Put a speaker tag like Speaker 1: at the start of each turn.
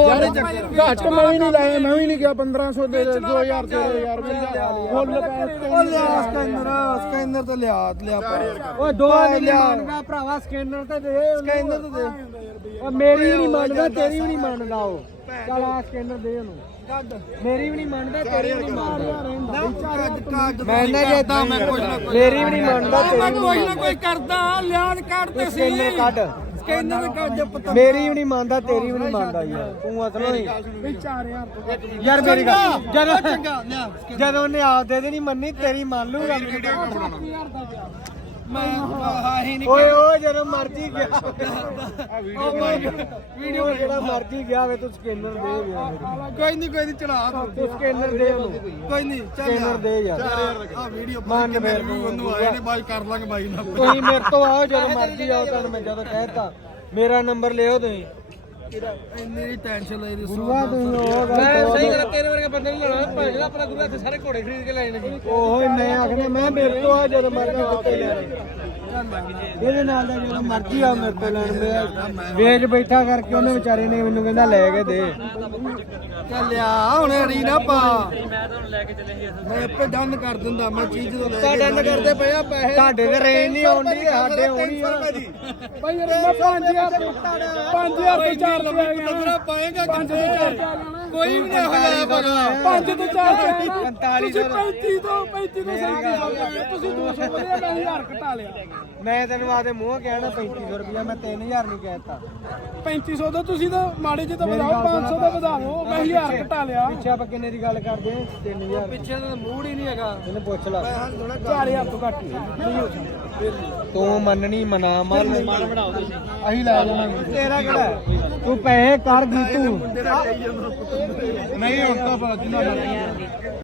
Speaker 1: ਘੱਟ ਮੈਂ ਵੀ ਨਹੀਂ ਲਾਇਆ, ਮੈਂ ਵੀ ਨਹੀਂ ਗਿਆ 1500 ਦੇ 2000 ਦੇ ਯਾਰ ਫੁੱਲ
Speaker 2: ਸਕੈਨਰ ਤੇ ਲਿਆ
Speaker 3: ਓਏ ਦੋ ਨਹੀਂ ਮੰਨਦਾ ਭਰਾਵਾ ਸਕੈਨਰ ਤੇ ਦੇ
Speaker 2: ਸਕੈਨਰ ਤੇ ਦੇ
Speaker 3: ਓ ਮੇਰੀ ਵੀ ਨਹੀਂ ਮੰਨਦਾ ਤੇਰੀ ਵੀ ਨਹੀਂ ਮੰਨਦਾ ਉਹ ਚੱਲ ਆ ਸਕੈਨਰ ਦੇ ਉਹਨੂੰ ਮੇਰੀ ਵੀ ਨਹੀਂ ਮੰਨਦਾ ਤੇਰੀ ਵੀ ਨਹੀਂ ਮੰਨਦਾ
Speaker 2: ਮੈਂ ਨਾ ਜੇਦਾ ਮੈਂ ਕੁਝ ਨਾ
Speaker 3: ਮੇਰੀ ਵੀ ਨਹੀਂ ਮੰਨਦਾ ਤੇਰੀ ਵੀ
Speaker 2: ਕੋਈ
Speaker 3: ਨਹੀਂ
Speaker 2: ਨਾ ਕੋਈ ਕਰਦਾ ਲਿਆਦ ਕੱਢ ਤੇ ਸੀ
Speaker 3: ਸਕੈਨਰ ਕੱਢ
Speaker 2: ਸਕੈਨਰ ਤੇ ਕੱਢ ਪਤਾ
Speaker 3: ਮੇਰੀ ਵੀ ਨਹੀਂ ਮੰਨਦਾ ਤੇਰੀ ਵੀ ਨਹੀਂ ਮੰਨਦਾ ਯਾਰ ਤੂੰ ਅਸਲੋਂ ਹੀ ਯਾਰ ਮੇਰੀ ਗੱਲ
Speaker 2: ਚੰਗਾ ਲਿਆ
Speaker 3: ਜਦੋਂ ਉਹਨੇ ਆਪ ਦੇ ਨਹੀਂ ਮੰਨੀ ਤੇਰੀ ਮੰਨ ਲੂਗਾ
Speaker 2: ਮੈਂ ਆਹੀ ਨਹੀਂ
Speaker 3: ਓਏ ਓਏ ਜਦੋਂ ਮਰਜੀ ਗਿਆ ਵੀਡੀਓ ਜਿਹੜਾ ਮਰਜੀ ਗਿਆ ਵੇ ਤੂੰ ਸਕੈਨਰ ਦੇ ਯਾਰ
Speaker 2: ਕੋਈ ਨਹੀਂ ਚੜਾ
Speaker 3: ਤੂੰ ਸਕੈਨਰ ਦੇ ਉਹਨੂੰ
Speaker 2: ਕੋਈ ਨਹੀਂ
Speaker 3: ਸਕੈਨਰ ਦੇ ਯਾਰ
Speaker 2: ਆ ਵੀਡੀਓ
Speaker 3: ਮੰਨ ਮੇਰੇ ਨੂੰ
Speaker 2: ਉਹਨੂੰ ਆਏ ਨੇ ਬਾਈ ਕਰ ਲਾਂਗੇ ਬਾਈ ਨਾਲ
Speaker 3: ਤੁਸੀਂ ਮੇਰੇ ਤੋਂ ਆਓ ਜਦੋਂ ਮਰਜੀ ਆਓ ਤੁਹਾਨੂੰ ਮੈਂ ਜਦੋਂ ਕਹਿਤਾ ਮੇਰਾ ਨੰਬਰ ਲਿਓ ਤੁਸੀਂ
Speaker 2: ਇੰਨੀ ਟੈਨਸ਼ਨ ਲਈ
Speaker 3: ਗੁਰੂਆ ਤੂੰ ਉਹ ਗੱਲ
Speaker 2: ਮੈਂ ਸਹੀ ਕਰ ਤੇਰੇ ਵਰਗੇ ਬੰਦੇ ਨਹੀਂ ਲਾਣਾ ਭਾਵੇਂ ਆਪਣਾ ਗੁਰੂ ਇੱਥੇ ਸਾਰੇ ਘੋੜੇ ਖਰੀਦ ਕੇ ਲਾਏ ਨੇ ਜੀ
Speaker 3: ਉਹ ਮੈਂ ਆਖਨੇ ਮੈਂ ਮੇਰੇ ਤੋਂ ਆ ਜਦੋਂ ਮਰਜੀ ਕੁੱਤੇ ਲੈਣੇ ਇਹਦੇ ਨਾਲ ਦਾ ਜਦੋਂ ਮਰਜੀ ਆ ਮੇਰੇ ਤੋਂ ਲੈਣ ਵੇਚ ਬੈਠਾ ਕਰਕੇ ਉਹਨੇ ਵਿਚਾਰੇ ਨੇ ਮੈਨੂੰ ਕਹਿੰਦਾ ਲੈ ਕੇ ਦੇ
Speaker 2: ਚੱਲਿਆ ਹੁਣ ਅੜੀ ਨਾ ਪਾ ਮੈਂ ਆਪੇ ਡਨ ਕਰ ਦਿੰਦਾ ਮੈਂ ਚੀਜ਼ ਜਦੋਂ ਲੈ ਕੇ ਡਨ ਕਰਦੇ ਪਏ ਆ ਪੈਸੇ
Speaker 3: ਤੁਹਾਡੇ ਤੇ ਰੇਂਜ ਨਹੀਂ ਆਉਂਦੀ ਸਾਡੇ ਆਉਣੀ ਆ
Speaker 1: ਭਾਈ ਯਾਰ ਮੈਂ 5000 ਤੇ 4
Speaker 2: ਲੱਗਣਾ ਪਾਏਗਾ ਕਿੰਨੇ ਕੋਈ ਵੀ ਨਹੀਂ ਹੋਇਆ ਪਗਾ
Speaker 1: 5 ਤੋਂ 4
Speaker 3: 45
Speaker 1: ਤੁਸੀਂ 35 ਤੋਂ 37 ਤੁਸੀਂ 200 ਵਧਿਆ ਮੈਂ 1000 ਘਟਾ ਲਿਆ
Speaker 3: ਮੈਂ ਤੈਨੂੰ ਆਦੇ ਮੂੰਹ ਕਹਿਣਾ 3500 ਰੁਪਇਆ ਮੈਂ 3000 ਨਹੀਂ ਕਹਿਤਾ
Speaker 1: 3500 ਤੋਂ ਤੁਸੀਂ ਤਾਂ ਮਾੜੇ ਜਿਹੇ ਤਾਂ ਵਧਾਓ 500 ਦਾ ਵਧਾਓ ਮੈਂ 1000 ਘਟਾ ਲਿਆ
Speaker 3: ਪਿੱਛੇ ਆਪਾਂ ਕਿੰਨੇ ਦੀ ਗੱਲ ਕਰਦੇ 3000
Speaker 2: ਪਿੱਛੇ ਦਾ ਮੂਡ ਹੀ ਨਹੀਂ ਹੈਗਾ
Speaker 3: ਇਹਨੂੰ ਪੁੱਛ ਲੈ
Speaker 1: 4000 ਤੋਂ ਘੱਟ ਨਹੀਂ
Speaker 3: ਤੂੰ ਮੰਨਣੀ ਮਨਾ ਮੰਨ
Speaker 2: ਬਣਾਓ ਤੁਸੀਂ
Speaker 3: ਅਸੀਂ ਲੈ ਜਾਵਾਂਗੇ ਤੇਰਾ ਕਿਹੜਾ ਹੈ? ਤੂੰ ਪੈਸੇ ਕਰ ਦੀ ਤੂੰ
Speaker 2: ਨਹੀਂ ਹੁਣ ਤਾਂ ਜਿੰਨਾ